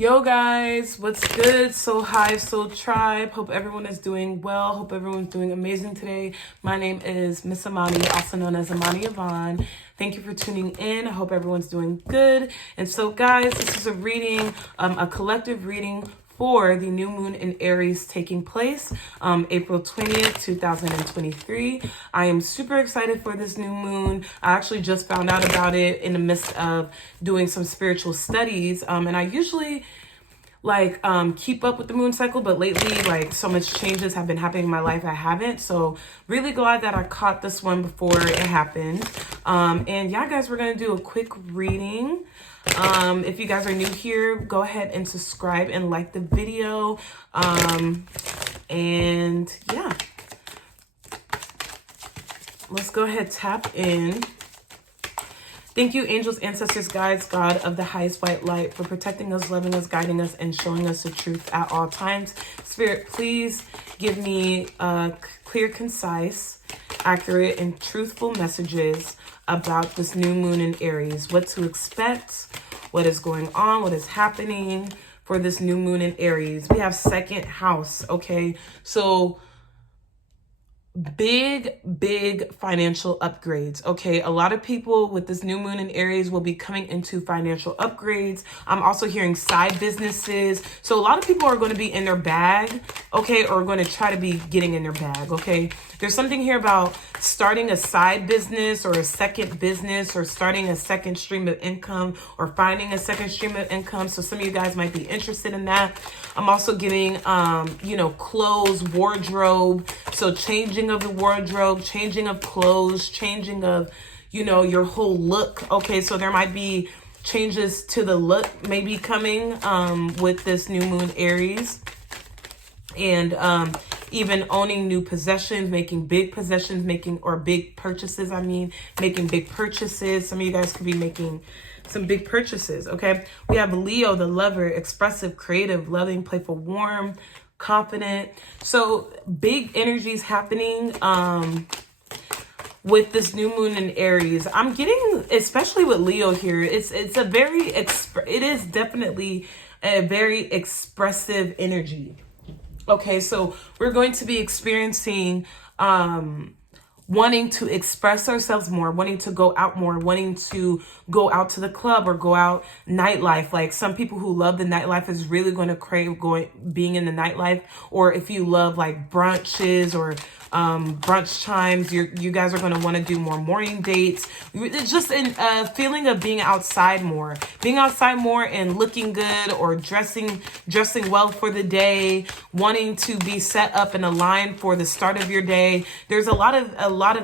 Yo guys, what's good? Soulhive, Soul Tribe. Hope everyone is doing well. Hope everyone's doing amazing today. My name is Miss Amani, also known as Amani Yvonne. Thank you for tuning in. I hope everyone's doing good. And so guys, this is a reading, a collective reading for the new moon in Aries taking place April 20th, 2023. I am super excited for this new moon. I actually just found out about it in the midst of doing some spiritual studies. And I usually keep up with the moon cycle, but lately so much changes have been happening in my life. I haven't. So really glad that I caught this one before it happened. And yeah, guys, we're going to do a quick reading. If you guys are new here, go ahead and subscribe and like the video. And yeah, let's go ahead, tap in. Thank you, angels, ancestors, guides, God of the highest white light, for protecting us, loving us, guiding us, and showing us the truth at all times. Spirit, please give me clear, concise, accurate, and truthful messages about this new moon in Aries. What to expect, what is going on, what is happening for this new moon in Aries. We have second house, okay? So big financial upgrades. Okay, a lot of people with this new moon in Aries will be coming into financial upgrades. I'm also hearing side businesses. So a lot of people are going to be in their bag, okay, or going to try to be getting in their bag. Okay, there's something here about starting a side business or a second business, or starting a second stream of income, or finding a second stream of income. So some of you guys might be interested in that. I'm also getting clothes, wardrobe. So changing of the wardrobe, changing of clothes, changing of, your whole look. Okay, so there might be changes to the look maybe coming with this new moon Aries. And even owning new possessions, making big possessions, making big purchases. Making big purchases. Some of you guys could be making some big purchases. Okay, we have Leo, the lover, expressive, creative, loving, playful, warm, confident. So big energies happening with this new moon in Aries. I'm getting, especially with Leo here, it is definitely a very expressive energy. Okay, so we're going to be experiencing wanting to express ourselves more, wanting to go out more, wanting to go out to the club or go out nightlife. Like some people who love the nightlife is really going to crave being in the nightlife. Or if you love like brunches or brunch times, you guys are going to want to do more morning dates. It's just a feeling of being outside more and looking good, or dressing well for the day, wanting to be set up and aligned for the start of your day. There's a lot of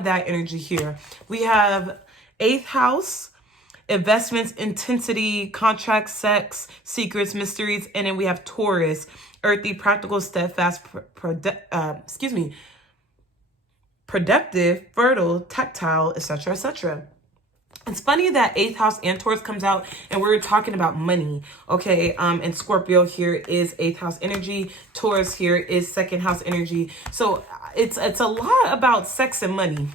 that energy here. We have 8th house, investments, intensity, contracts, sex, secrets, mysteries, and then we have Taurus, earthy, practical, steadfast, productive, fertile, tactile, etc., etc. It's funny that 8th house and Taurus comes out and we're talking about money, okay? And Scorpio here is 8th house energy. Taurus here is 2nd house energy. So it's a lot about sex and money.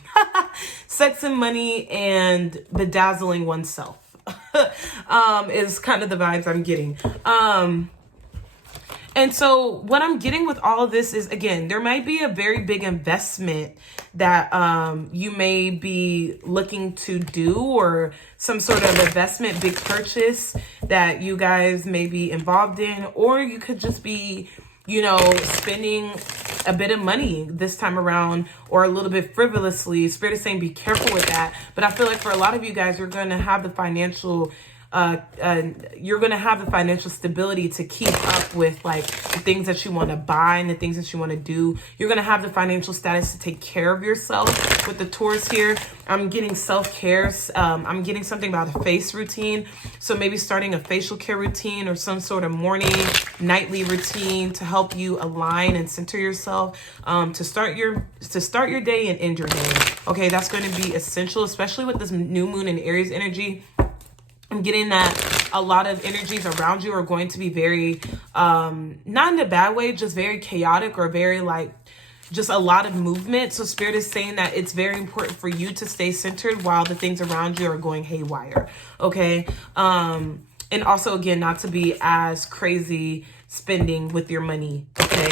Sex and money and bedazzling oneself is kind of the vibes I'm getting. And so what I'm getting with all of this is, again, there might be a very big investment that you may be looking to do, or some sort of investment, big purchase that you guys may be involved in, or you could just be, spending a bit of money this time around, or a little bit frivolously. Spirit is saying be careful with that. But I feel like for a lot of you guys, you're going to have the financial stability to keep up with like the things that you want to buy and the things that you want to do. You're going to have the financial status to take care of yourself. With the Taurus here, I'm getting self-care. I'm getting something about a face routine. So maybe starting a facial care routine or some sort of morning, nightly routine to help you align and center yourself, to start your day and end your day. Okay, that's going to be essential, especially with this new moon and Aries energy. I'm getting that a lot of energies around you are going to be very, not in a bad way, just very chaotic, or very just a lot of movement. So Spirit is saying that it's very important for you to stay centered while the things around you are going haywire. Okay. And also, again, not to be as crazy spending with your money, okay?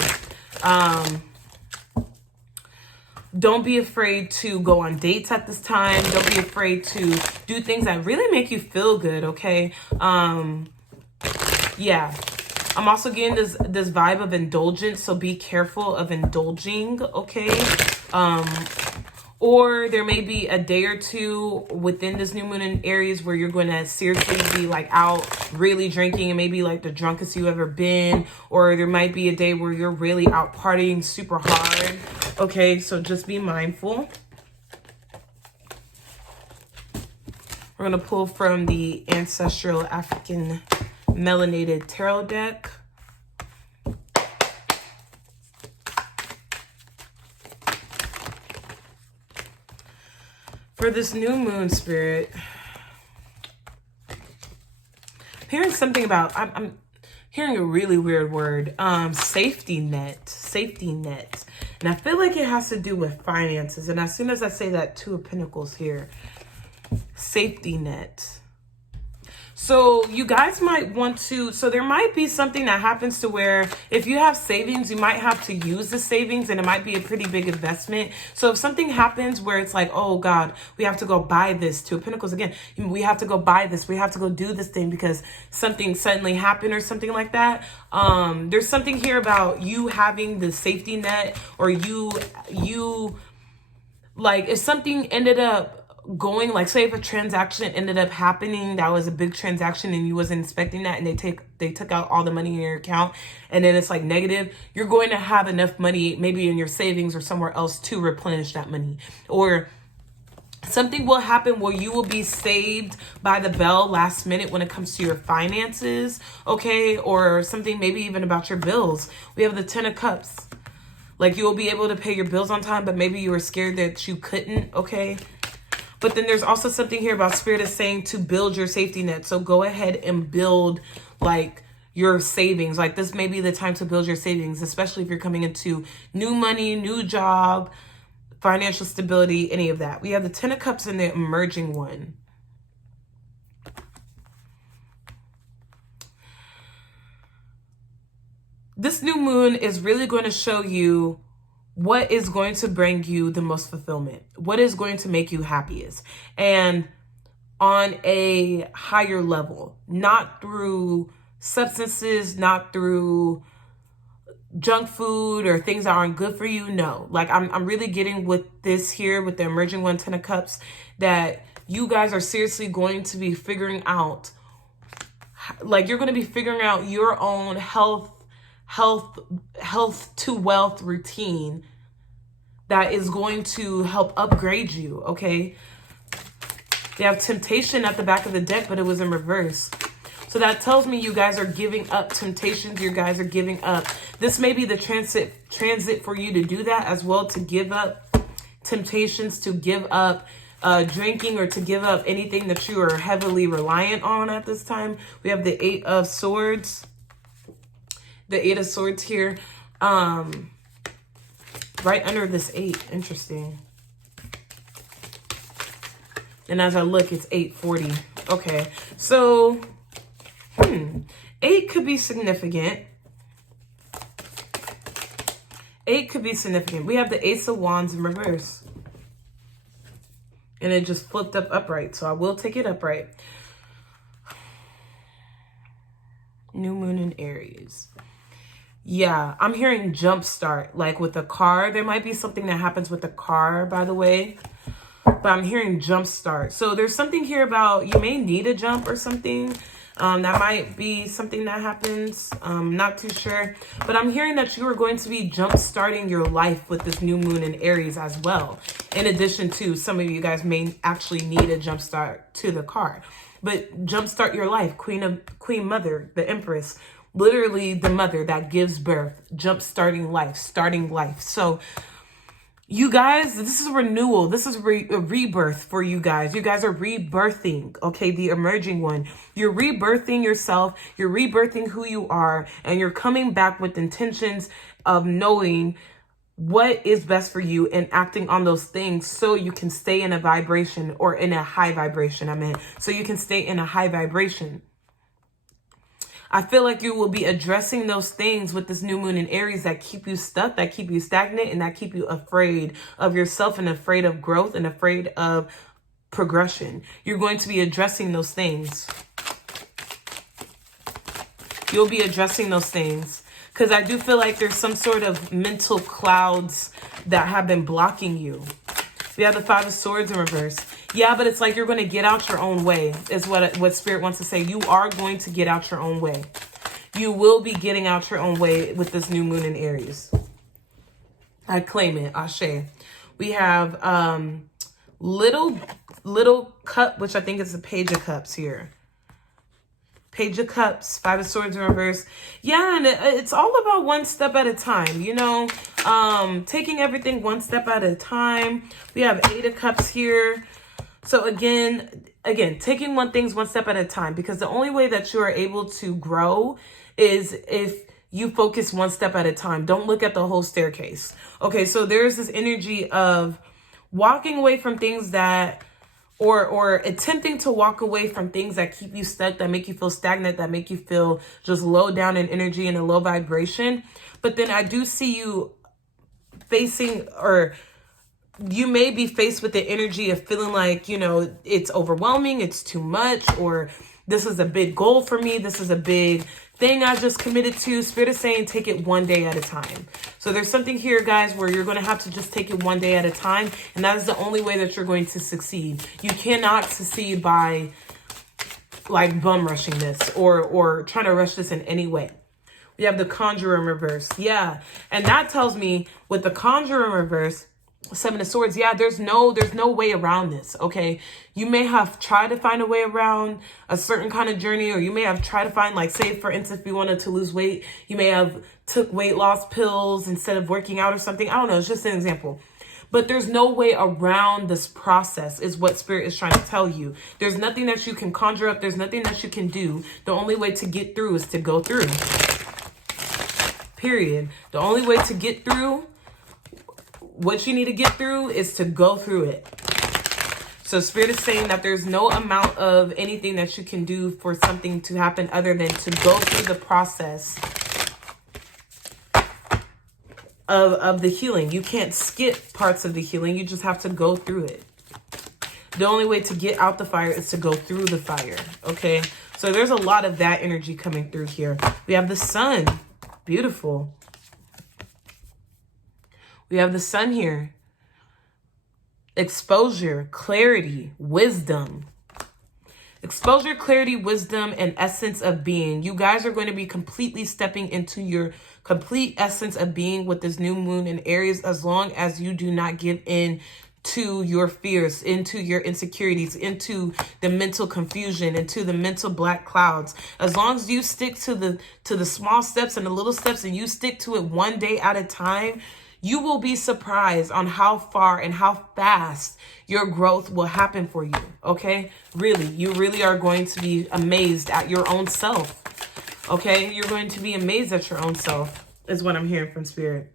Don't be afraid to go on dates at this time. Don't be afraid to do things that really make you feel good, okay? Yeah. I'm also getting this vibe of indulgence, so be careful of indulging, okay? Or there may be a day or two within this new moon in Aries where you're going to seriously be like out really drinking and maybe like the drunkest you've ever been. Or there might be a day where you're really out partying super hard. Okay, so just be mindful. We're going to pull from the Ancestral African Melanated Tarot deck. For this new moon, Spirit, I'm hearing something about, I'm hearing a really weird word, safety net. And I feel like it has to do with finances. And as soon as I say that, Two of Pentacles here, safety net. So you guys might want to, so there might be something that happens to where if you have savings, you might have to use the savings and it might be a pretty big investment. So if something happens where it's like, oh God, we have to go buy this, Two of Pentacles again, we have to go buy this, we have to go do this thing because something suddenly happened or something like that. There's something here about you having the safety net, or you like if something ended up going, like say if a transaction ended up happening that was a big transaction and you wasn't expecting that, and they took out all the money in your account and then it's like negative, you're going to have enough money maybe in your savings or somewhere else to replenish that money. Or something will happen where you will be saved by the bell last minute when it comes to your finances, okay? Or something maybe even about your bills. We have the Ten of Cups. Like you will be able to pay your bills on time, but maybe you were scared that you couldn't, okay? But then there's also something here about Spirit is saying to build your safety net. So go ahead and build like your savings. Like this may be the time to build your savings, especially if you're coming into new money, new job, financial stability, any of that. We have the Ten of Cups and the emerging one. This new moon is really going to show you what is going to bring you the most fulfillment, what is going to make you happiest, and on a higher level, not through substances, not through junk food or things that aren't good for you. No, like I'm really getting with this here with the emerging one, Ten of Cups, that you guys are seriously going to be figuring out, like you're going to be figuring out your own health to wealth routine that is going to help upgrade you, okay? They have temptation at the back of the deck, but it was in reverse. So that tells me you guys are giving up temptations. You guys are giving up. This may be the transit for you to do that as well, to give up temptations, to give up drinking, or to give up anything that you are heavily reliant on at this time. We have the Eight of Swords. The Eight of Swords here. Right under this 8. Interesting. And as I look, it's 840. Okay. So, 8 could be significant. 8 could be significant. We have the Ace of Wands in reverse. And it just flipped up upright. So I will take it upright. New moon in Aries. Yeah, I'm hearing jumpstart, like with a car. There might be something that happens with a car, by the way. But I'm hearing jumpstart. So there's something here about you may need a jump or something. That might be something that happens. Not too sure. But I'm hearing that you are going to be jump-starting your life with this new moon in Aries as well. In addition to, some of you guys may actually need a jumpstart to the car. But jumpstart your life. Queen Mother, the Empress. Literally the mother that gives birth. Jump-starting life. Starting life. So you guys, this is a renewal. This is a rebirth for you guys. You guys are rebirthing, okay? The emerging one. You're rebirthing yourself. You're rebirthing who you are. And you're coming back with intentions of knowing what is best for you and acting on those things so you can stay in a vibration, or in a high vibration, so you can stay in a high vibration. I feel like you will be addressing those things with this new moon in Aries that keep you stuck, that keep you stagnant, and that keep you afraid of yourself and afraid of growth and afraid of progression. You're going to be addressing those things. You'll be addressing those things. Because I do feel like there's some sort of mental clouds that have been blocking you. We have the Five of Swords in reverse. Yeah, but it's like you're going to get out your own way is what Spirit wants to say. You are going to get out your own way. You will be getting out your own way with this new moon in Aries. I claim it. Ashe. We have little cup, which I think is the Page of Cups here. Page of Cups, Five of Swords in reverse. Yeah, and it's all about one step at a time, you know, taking everything one step at a time. We have Eight of Cups here. So again, taking things one step at a time, because the only way that you are able to grow is if you focus one step at a time. Don't look at the whole staircase. Okay, so there's this energy of walking away from things that, or attempting to walk away from things that keep you stuck, that make you feel stagnant, that make you feel just low down in energy and a low vibration. But then I do see you facing, or you may be faced with the energy of feeling like, you know, it's overwhelming, it's too much, or this is a big goal for me, this is a big thing I just committed to. Spirit is saying take it one day at a time. So there's something here, guys, where you're going to have to just take it one day at a time, and that is the only way that you're going to succeed. You cannot succeed by like bum rushing this or trying to rush this in any way. We have the Conjurer in reverse. Yeah, and that tells me with the Conjurer in reverse, Seven of Swords, yeah, there's no way around this, okay? You may have tried to find a way around a certain kind of journey, or you may have tried to find, like, say, for instance, if you wanted to lose weight, you may have took weight loss pills instead of working out or something. I don't know, it's just an example. But there's no way around this process is what Spirit is trying to tell you. There's nothing that you can conjure up. There's nothing that you can do. The only way to get through is to go through. Period. The only way to get through what you need to get through is to go through it. So Spirit is saying that there's no amount of anything that you can do for something to happen other than to go through the process of the healing. You can't skip parts of the healing. You just have to go through it. The only way to get out the fire is to go through the fire. Okay. So there's a lot of that energy coming through here. We have the Sun. Beautiful. We have the Sun here. Exposure, clarity, wisdom. Exposure, clarity, wisdom, and essence of being. You guys are going to be completely stepping into your complete essence of being with this new moon in Aries, as long as you do not give in to your fears, into your insecurities, into the mental confusion, into the mental black clouds. As long as you stick to the small steps and the little steps, and you stick to it one day at a time, you will be surprised on how far and how fast your growth will happen for you, okay? Really, you really are going to be amazed at your own self, okay? You're going to be amazed at your own self, is what I'm hearing from Spirit,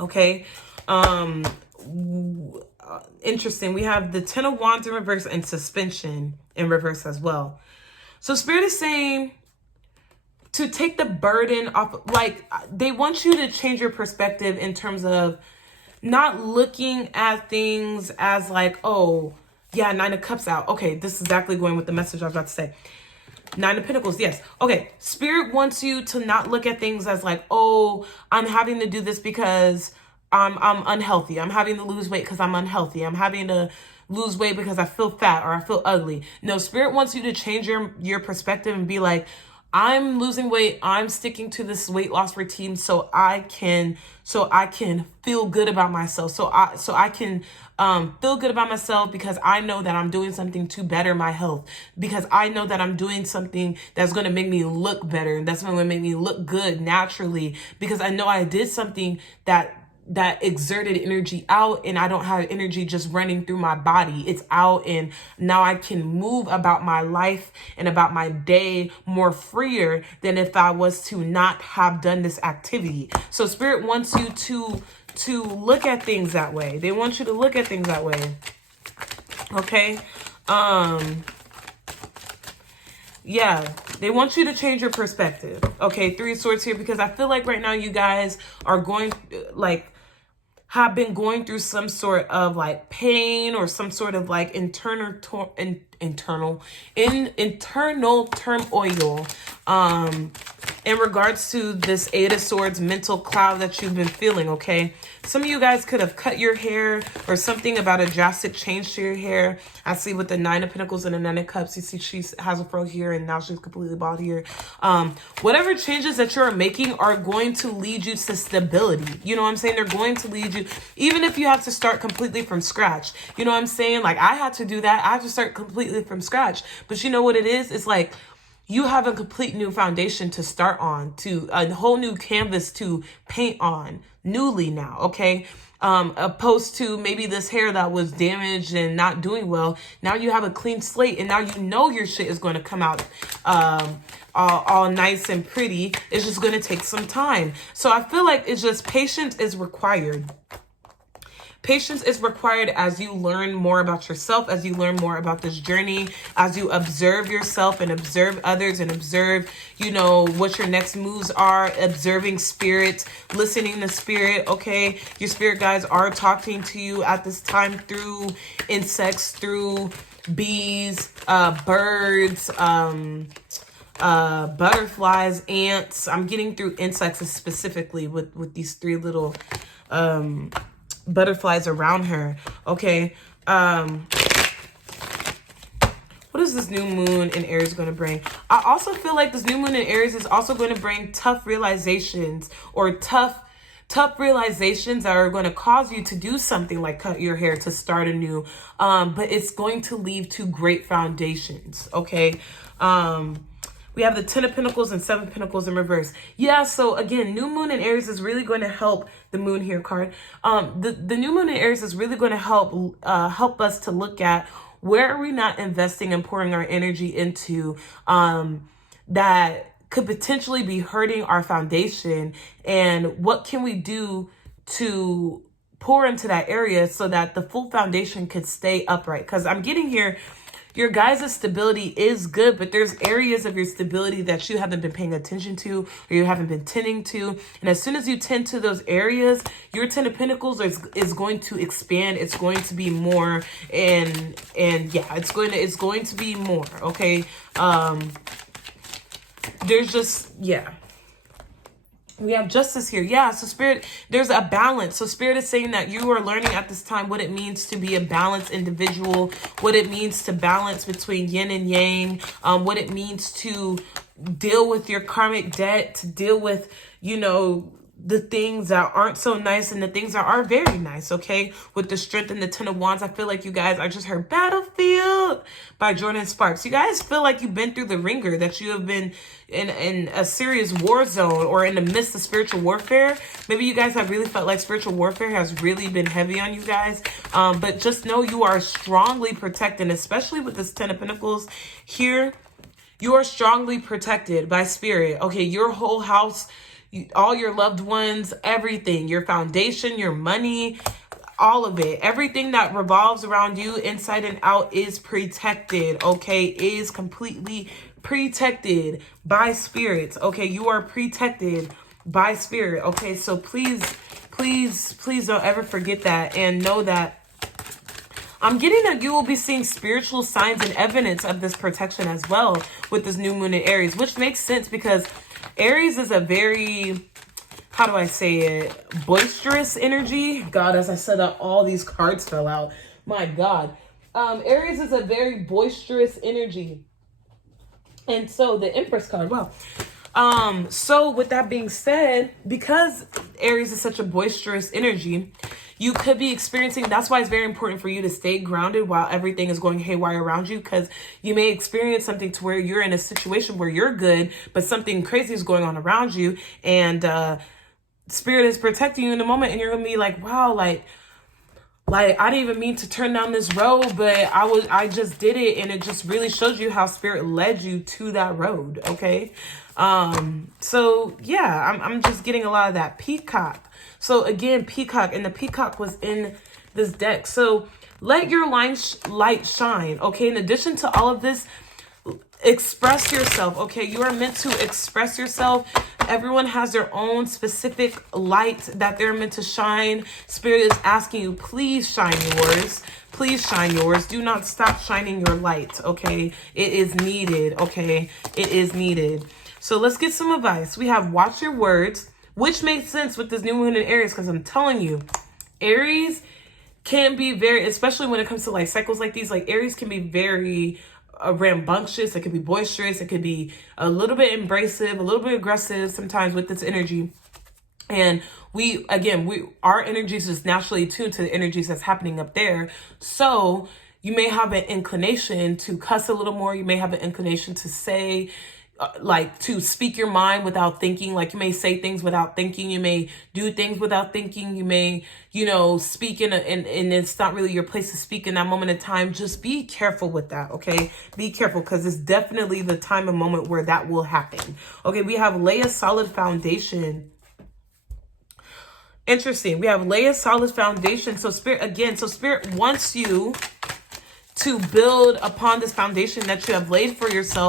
okay? Interesting. We have the Ten of Wands in reverse and Suspension in reverse as well. So Spirit is saying to take the burden off, like they want you to change your perspective in terms of not looking at things as like, oh yeah, Nine of Cups out. Okay, this is exactly going with the message I was about to say. Nine of Pentacles, yes. Okay, Spirit wants you to not look at things as like, oh, I'm having to do this because I'm unhealthy. I'm having to lose weight because I'm unhealthy. I'm having to lose weight because I feel fat or I feel ugly. No, Spirit wants you to change your perspective and be like, I'm losing weight. I'm sticking to this weight loss routine so I can feel good about myself. So I can feel good about myself because I know that I'm doing something to better my health. Because I know that I'm doing something that's going to make me look better. And that's going to make me look good naturally. Because I know I did something that exerted energy out, and I don't have energy just running through my body. It's out, and now I can move about my life and about my day more freer than if I was to not have done this activity. So Spirit wants you to look at things that way. They want you to look at things that way. Okay? Yeah, They want you to change your perspective. Okay, Three of Swords here, because I feel like right now you guys are going, like, have been going through some sort of like pain or some sort of like internal turmoil in regards to this Eight of Swords mental cloud that you've been feeling. Okay, some of you guys could have cut your hair, or something about a drastic change to your hair. I see with the Nine of Pentacles and the Nine of Cups, you see she has a fro here and now she's completely bald here. Whatever changes that you're making are going to lead you to stability. You know what I'm saying? They're going to lead you, even if you have to start completely from scratch. You know what I'm saying? Like, I had to do that. I had to start completely from scratch. But you know what it is? It's like, you have a complete new foundation to start on, to a whole new canvas to paint on newly now, okay? Opposed to maybe this hair that was damaged and not doing well. Now you have a clean slate, and now you know your shit is going to come out all nice and pretty. It's just going to take some time. So I feel like it's just patience is required. Patience is required as you learn more about yourself, as you learn more about this journey, as you observe yourself and observe others and observe, you know, what your next moves are, observing spirit, listening to spirit, okay? Your spirit guides are talking to you at this time through insects, through bees, birds, butterflies, ants. I'm getting through insects specifically with these three little butterflies around her. Okay, what is this new moon in Aries going to bring? I also feel like this new moon in Aries is also going to bring tough realizations, or tough realizations that are going to cause you to do something like cut your hair to start anew. But it's going to lead to great foundations. Okay. We have the Ten of Pentacles and Seven of Pentacles in reverse. Yeah, so again, new moon in Aries is really going to help the moon here card. The new moon in Aries is really going to help us to look at where are we not investing and pouring our energy into that could potentially be hurting our foundation, and what can we do to pour into that area so that the full foundation could stay upright. Because I'm getting here, your guys' stability is good, but there's areas of your stability that you haven't been paying attention to, or you haven't been tending to. And as soon as you tend to those areas, your Ten of Pentacles is going to expand. It's going to be more, and yeah, it's going to be more. Okay. There's just, yeah. We have Justice here. Yeah, so Spirit, there's a balance. So Spirit is saying that you are learning at this time what it means to be a balanced individual, what it means to balance between yin and yang, what it means to deal with your karmic debt, to deal with, you know, the things that aren't so nice and the things that are very nice, okay? With the Strength and the Ten of Wands, I feel like you guys, I just heard Battlefield by Jordan Sparks. You guys feel like you've been through the ringer, that you have been in a serious war zone or in the midst of spiritual warfare. Maybe you guys have really felt like spiritual warfare has really been heavy on you guys. But just know you are strongly protected, especially with this Ten of Pentacles here. You are strongly protected by Spirit. Okay, your whole house, all your loved ones, everything, your foundation, your money, all of it, everything that revolves around you inside and out is protected, okay? Is completely protected by spirits, okay? You are protected by Spirit, okay? So please don't ever forget that, and know that I'm getting that you will be seeing spiritual signs and evidence of this protection as well with this new moon in Aries, which makes sense because Aries is a very, how do I say it, boisterous energy. God, as I said that, all these cards fell out. My God. Aries is a very boisterous energy. And so the Empress card, wow. So with that being said, because Aries is such a boisterous energy, you could be experiencing, that's why it's very important for you to stay grounded while everything is going haywire around you, because you may experience something to where you're in a situation where you're good, but something crazy is going on around you, and Spirit is protecting you in the moment, and you're gonna be like, wow, like I didn't even mean to turn down this road, but I just did it, and it just really shows you how Spirit led you to that road, okay? So yeah, I'm just getting a lot of that. Peacock. So again, Peacock, and the Peacock was in this deck. So let your light shine, okay? In addition to all of this, express yourself, okay? You are meant to express yourself. Everyone has their own specific light that they're meant to shine. Spirit is asking you, please shine yours. Please shine yours. Do not stop shining your light, okay? It is needed, okay? It is needed. So let's get some advice. We have watch your words, which makes sense with this new moon in Aries, because I'm telling you, Aries can be very, especially when it comes to like cycles like these, like Aries can be very rambunctious. It could be boisterous. It could be a little bit abrasive, a little bit aggressive sometimes with this energy. And our energies is naturally tuned to the energies that's happening up there. So you may have an inclination to cuss a little more. You may have an inclination to say, to speak your mind without thinking. Like you may say things without thinking. You may do things without thinking. You may, speak and it's not really your place to speak in that moment of time. Just be careful with that, okay? Be careful, because it's definitely the time and moment where that will happen. Okay, we have lay a solid foundation. Interesting. We have lay a solid foundation. So Spirit wants you to build upon this foundation that you have laid for yourself.